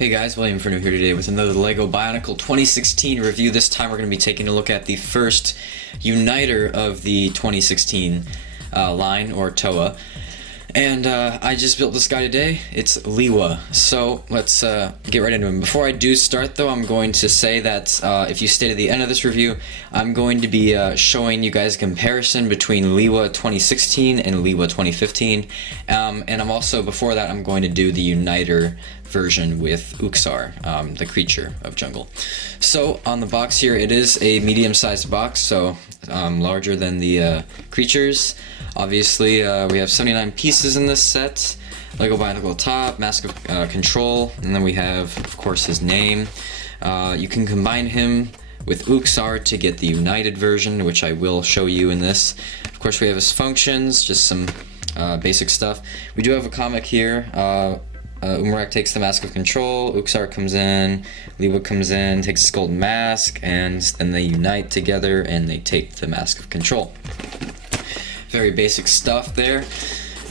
Hey guys, William for New here today with another LEGO Bionicle 2016 review. This time we're going to be taking a look at the first Uniter of the 2016 line, or TOA. And I just built this guy today. It's Lewa. So let's get right into him. Before I do start though, I'm going to say that if you stay to the end of this review, I'm going to be showing you guys a comparison between Lewa 2016 and Lewa 2015. And I'm also, before that, I'm going to do the Uniter version with Ikir, the creature of jungle. So on the box here, it is a medium-sized box, so larger than the creatures. Obviously, we have 79 pieces in this set. LEGO Bionicle top, Mask of Control, and then we have, of course, his name. You can combine him with Ikir to get the United version, which I will show you in this. Of course, we have his functions, just some basic stuff. We do have a comic here. Umarak takes the Mask of Control, Ikir comes in, Lewa comes in, takes his golden mask, and then they unite together and they take the Mask of Control. Very basic stuff there.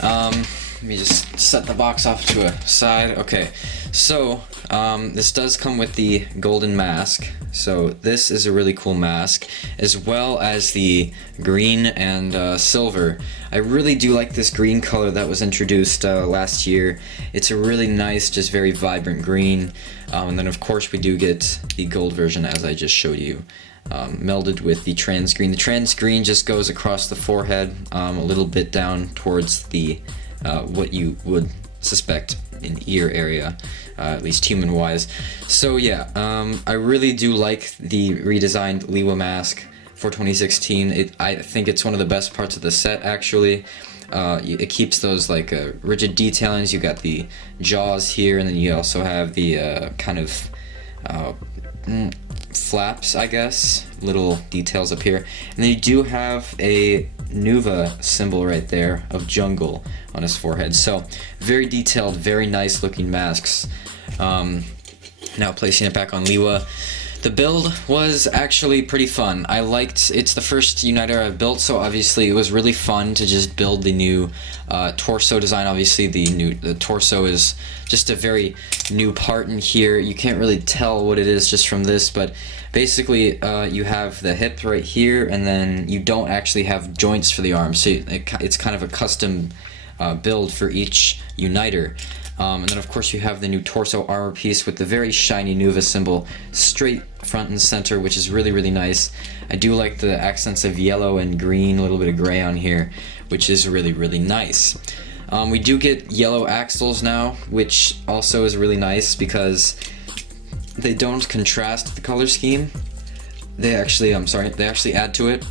Let me just set the box off to a side. Okay, so this does come with the golden mask. So this is a really cool mask, as well as the green and silver. I really do like this green color that was introduced last year. It's a really nice, just very vibrant green. And then of course we do get the gold version, as I just showed you. Melded with the trans green. The trans green just goes across the forehead, a little bit down towards the what you would suspect in ear area, at least human-wise. So yeah, I really do like the redesigned Lewa mask for 2016. I think it's one of the best parts of the set, actually. It keeps those like rigid detailings. You got the jaws here, and then you also have the kind of flaps, I guess, little details up here, and then you do have a Nuva symbol right there of jungle on his forehead. So very detailed, very nice looking masks. Now placing it back on Lewa. The build was actually pretty fun. I liked, it's the first Uniter I've built, so obviously it was really fun to just build the new torso design. Obviously the torso is just a very new part in here. You can't really tell what it is just from this, but basically you have the hip right here, and then you don't actually have joints for the arms, so it's kind of a custom build for each Uniter. And then of course you have the new torso armor piece with the very shiny Nuva symbol straight front and center, which is really, really nice. I do like the accents of yellow and green, a little bit of gray on here, which is really, really nice. We do get yellow axles now, which also is really nice because they don't contrast the color scheme. They actually, they actually add to it.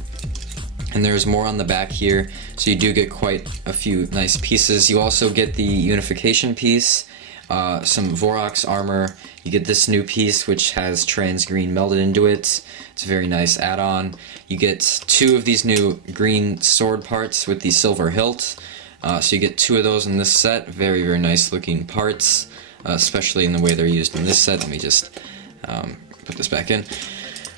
And there's more on the back here, so you do get quite a few nice pieces. You also get the unification piece, some Vorax armor. You get this new piece which has trans green melded into it. It's a very nice add-on. You get two of these new green sword parts with the silver hilt. So you get two of those in this set. Very, very nice looking parts, especially in the way they're used in this set. Let me just put this back in.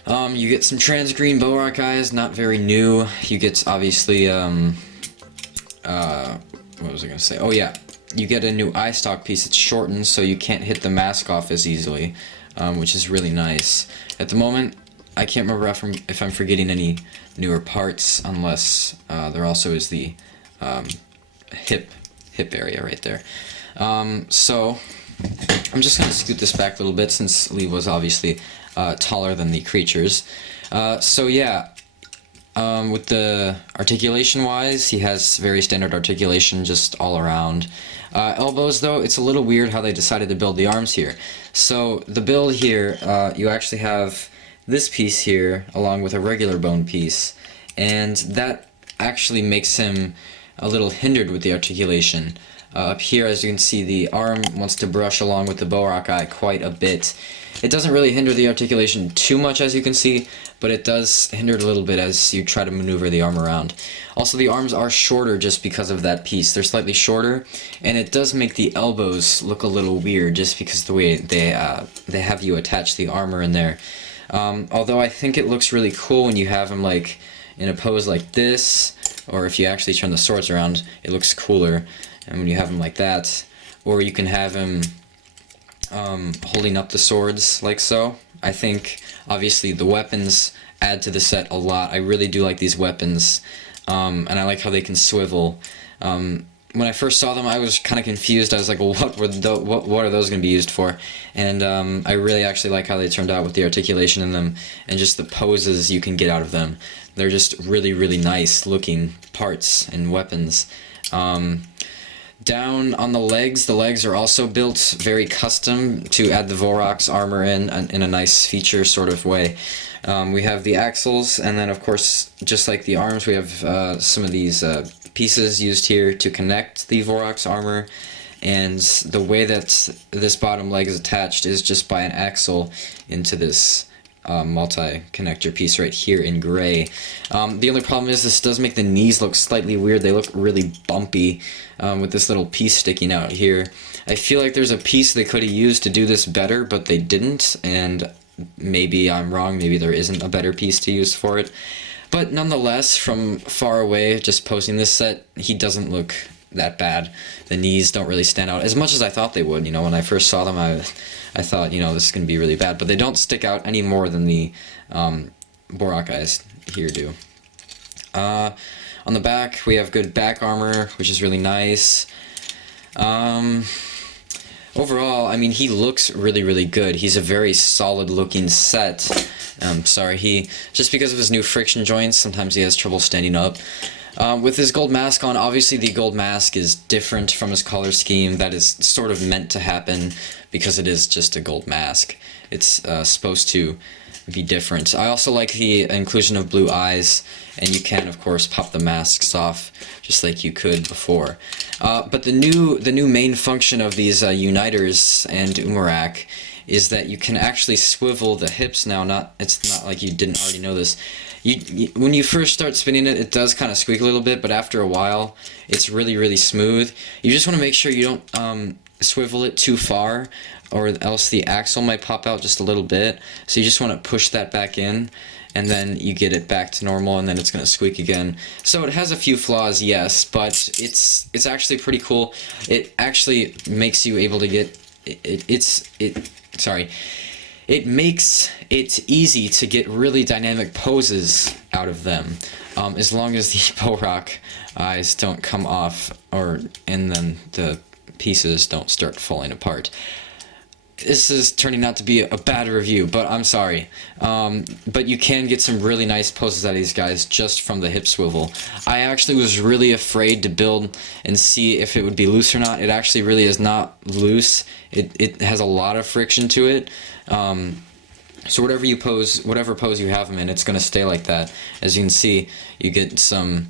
You get some trans green Borak eyes, not very new. You get, obviously, what was I gonna say? Oh yeah, you get a new eye stalk piece. It's shortened, so you can't hit the mask off as easily, which is really nice. At the moment, I can't remember if I'm forgetting any newer parts, unless there also is the hip area right there. So I'm just gonna scoot this back a little bit, since Lee was obviously taller than the creatures. So yeah, with the articulation wise, he has very standard articulation just all around. Elbows though, it's a little weird how they decided to build the arms here. So the build here, you actually have this piece here along with a regular bone piece, and that actually makes him a little hindered with the articulation. Up here, as you can see, the arm wants to brush along with the Borak eye quite a bit. It doesn't really hinder the articulation too much, as you can see, but it does hinder it a little bit as you try to maneuver the arm around. Also, the arms are shorter just because of that piece. They're slightly shorter, and it does make the elbows look a little weird just because of the way they have you attach the armor in there. Although I think it looks really cool when you have him like in a pose like this, or if you actually turn the swords around, it looks cooler. And when you have him like that, or you can have him holding up the swords like so. I think obviously the weapons add to the set a lot. I really do like these weapons, and I like how they can swivel. When I first saw them, I was kind of confused. I was like, well, what are those going to be used for? And I really actually like how they turned out with the articulation in them and just the poses you can get out of them. They're just really, really nice looking parts and weapons. Down on the legs are also built very custom to add the Vorok's armor in a nice feature sort of way. We have the axles, and then of course, just like the arms, we have some of these pieces used here to connect the Vorok's armor, and the way that this bottom leg is attached is just by an axle into this multi-connector piece right here in gray. The only problem is this does make the knees look slightly weird. They look really bumpy with this little piece sticking out here. I feel like there's a piece they could have used to do this better, but they didn't, and maybe I'm wrong. Maybe there isn't a better piece to use for it. But nonetheless, from far away, just posing this set, he doesn't look that bad. The knees don't really stand out as much as I thought they would. You know, when I first saw them, I thought, you know, this is going to be really bad. But they don't stick out any more than the Borok guys here do. On the back, we have good back armor, which is really nice. Overall, I mean, he looks really, really good. He's a very solid-looking set. Just because of his new friction joints, sometimes he has trouble standing up. With his gold mask on, obviously the gold mask is different from his color scheme. That is sort of meant to happen because it is just a gold mask. It's supposed to be different. I also like the inclusion of blue eyes, and you can, of course, pop the masks off just like you could before. But the new main function of these Uniters and Umarak is that you can actually swivel the hips now. It's not like you didn't already know this. When you first start spinning it, it does kind of squeak a little bit, but after a while, it's really, really smooth. You just want to make sure you don't swivel it too far, or else the axle might pop out just a little bit. So you just want to push that back in, and then you get it back to normal, and then it's going to squeak again. So it has a few flaws, yes, but it's actually pretty cool. It actually makes you able to get it makes it easy to get really dynamic poses out of them, as long as the Borok eyes don't come off, and then the pieces don't start falling apart. This is turning out to be a bad review, but I'm sorry. But you can get some really nice poses out of these guys just from the hip swivel. I actually was really afraid to build and see if it would be loose or not. It actually really is not loose. It has a lot of friction to it. So whatever pose you have him in, it's going to stay like that. As you can see, you get some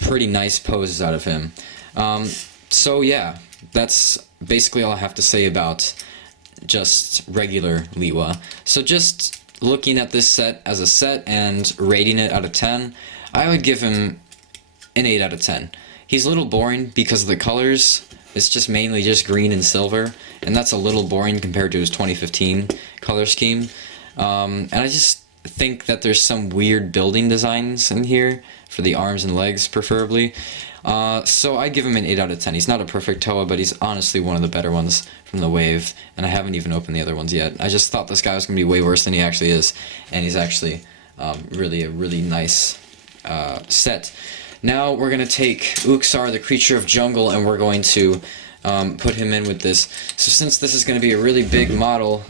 pretty nice poses out of him. So yeah, that's basically all I have to say about just regular Lewa. So just looking at this set as a set and rating it out of 10, I would give him an 8 out of 10. He's a little boring because of the colors. It's just mainly just green and silver, and that's a little boring compared to his 2015 color scheme. And I just think that there's some weird building designs in here for the arms and legs, preferably. So I give him an 8 out of 10. He's not a perfect Toa, but he's honestly one of the better ones from the wave, and I haven't even opened the other ones yet. I just thought this guy was going to be way worse than he actually is, and he's actually really a really nice set. Now we're going to take Uksar, the creature of jungle, and we're going to put him in with this. So since this is going to be a really big model,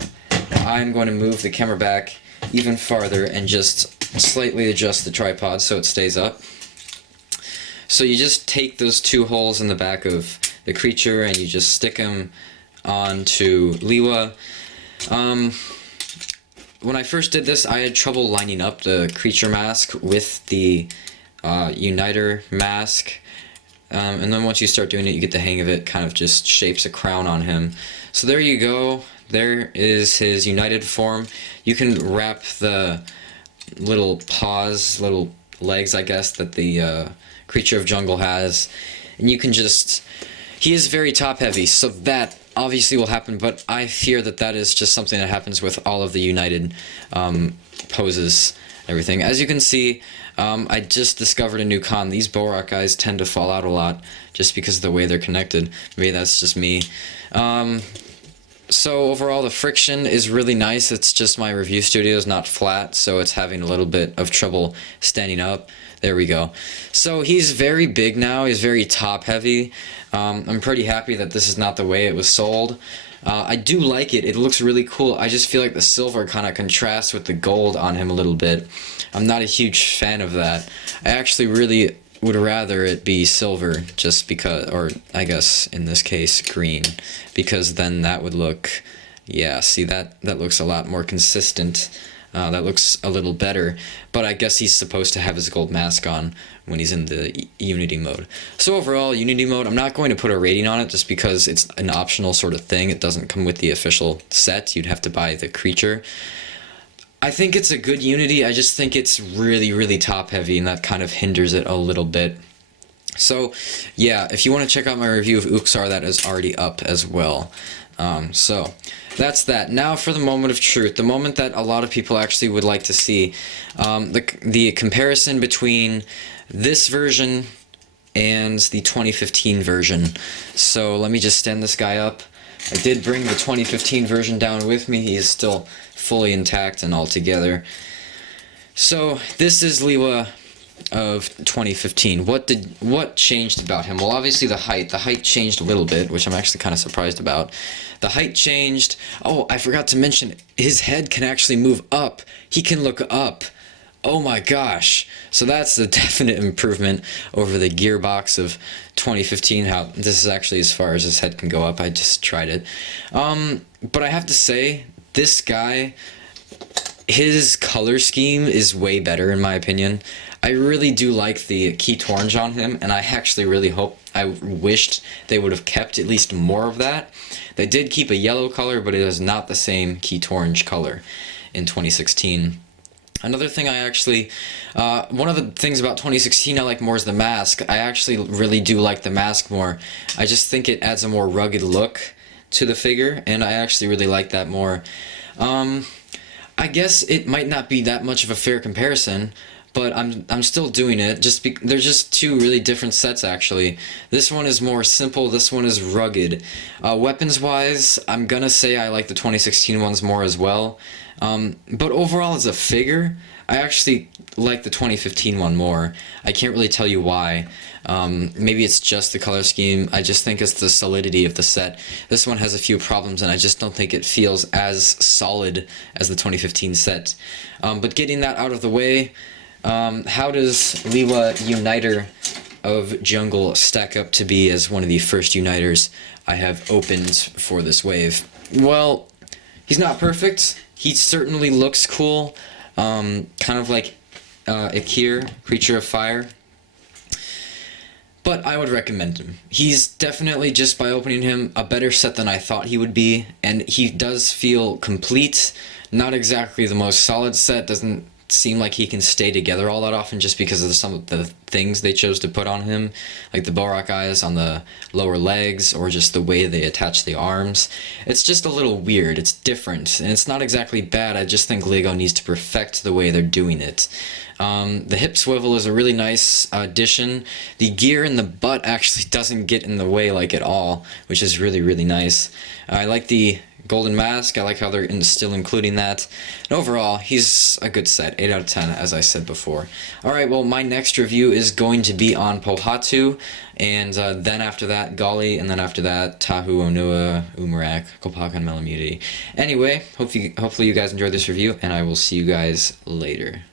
I'm going to move the camera back even farther and just slightly adjust the tripod so it stays up. So you just take those two holes in the back of the creature and you just stick them onto Lewa. When I first did this, I had trouble lining up the creature mask with the Uniter mask. And then once you start doing it, you get the hang of it, kind of just shapes a crown on him. So there you go. There is his united form. You can wrap the little paws, little legs, I guess, that the creature of jungle has, and you can just... He is very top heavy, so that obviously will happen, but I fear that that is just something that happens with all of the united poses, everything. As you can see, I just discovered a new con. These Borok guys tend to fall out a lot just because of the way they're connected. Maybe that's just me. So overall, the friction is really nice. It's just my review studio is not flat, so it's having a little bit of trouble standing up. There we go. So he's very big now. He's very top heavy. I'm pretty happy that this is not the way it was sold. I do like it. It looks really cool. I just feel like the silver kind of contrasts with the gold on him a little bit. I'm not a huge fan of that. I actually really would rather it be silver, just because, or I guess in this case green, because then that would look, yeah, see, that looks a lot more consistent. That looks a little better, but I guess he's supposed to have his gold mask on when he's in the Unity mode. So overall, Unity mode, I'm not going to put a rating on it just because it's an optional sort of thing. It doesn't come with the official set. You'd have to buy the creature. I think it's a good Unity. I just think it's really, really top heavy, and that kind of hinders it a little bit. So yeah, if you want to check out my review of Uxar, that is already up as well. So that's that. Now for the moment of truth, the moment that a lot of people actually would like to see, the comparison between this version and the 2015 version. So let me just stand this guy up. I did bring the 2015 version down with me. He is still fully intact and all together. So this is Lewa of 2015. What changed about him? Well, obviously the height changed a little bit, which I'm actually kind of surprised about. The height changed. Oh, I forgot to mention, his head can actually move up. He can look up. Oh my gosh. So that's a definite improvement over the gearbox of 2015. How this is actually as far as his head can go up. I just tried it. But I have to say, this guy, his color scheme is way better in my opinion. I really do like the key orange on him, and I actually really I wished they would have kept at least more of that. They did keep a yellow color, but it is not the same key orange color in 2016. Another thing I actually, one of the things about 2016 I like more is the mask. I actually really do like the mask more. I just think it adds a more rugged look to the figure, and I actually really like that more. I guess it might not be that much of a fair comparison, but I'm still doing it. They're just two really different sets actually. This one is more simple. This one is rugged. Weapons wise, I'm gonna say I like the 2016 ones more as well. But overall as a figure, I actually like the 2015 one more. I can't really tell you why. Maybe it's just the color scheme. I just think it's the solidity of the set. This one has a few problems, and I just don't think it feels as solid as the 2015 set. But getting that out of the way, how does Lewa-Uniter of Jungle stack up to be as one of the first Uniters I have opened for this wave? Well, he's not perfect. He certainly looks cool, kind of like Ikir, Creature of Fire. But I would recommend him. He's definitely, just by opening him, a better set than I thought he would be, and he does feel complete. Not exactly the most solid set, doesn't seem like he can stay together all that often just because of some of the things they chose to put on him, like the Borak eyes on the lower legs, or just the way they attach the arms. It's just a little weird. It's different, and it's not exactly bad. I just think LEGO needs to perfect the way they're doing it. The hip swivel is a really nice addition. The gear in the butt actually doesn't get in the way like at all, which is really, really nice. I like the golden mask. I like how they're still including that. And overall, he's a good set. 8 out of 10, as I said before. Alright, well, my next review is going to be on Pohatu, and then after that, Gali, and then after that, Tahu, Onua, Umarak, Kopaka, and Melamuti. Anyway, hopefully you guys enjoyed this review, and I will see you guys later.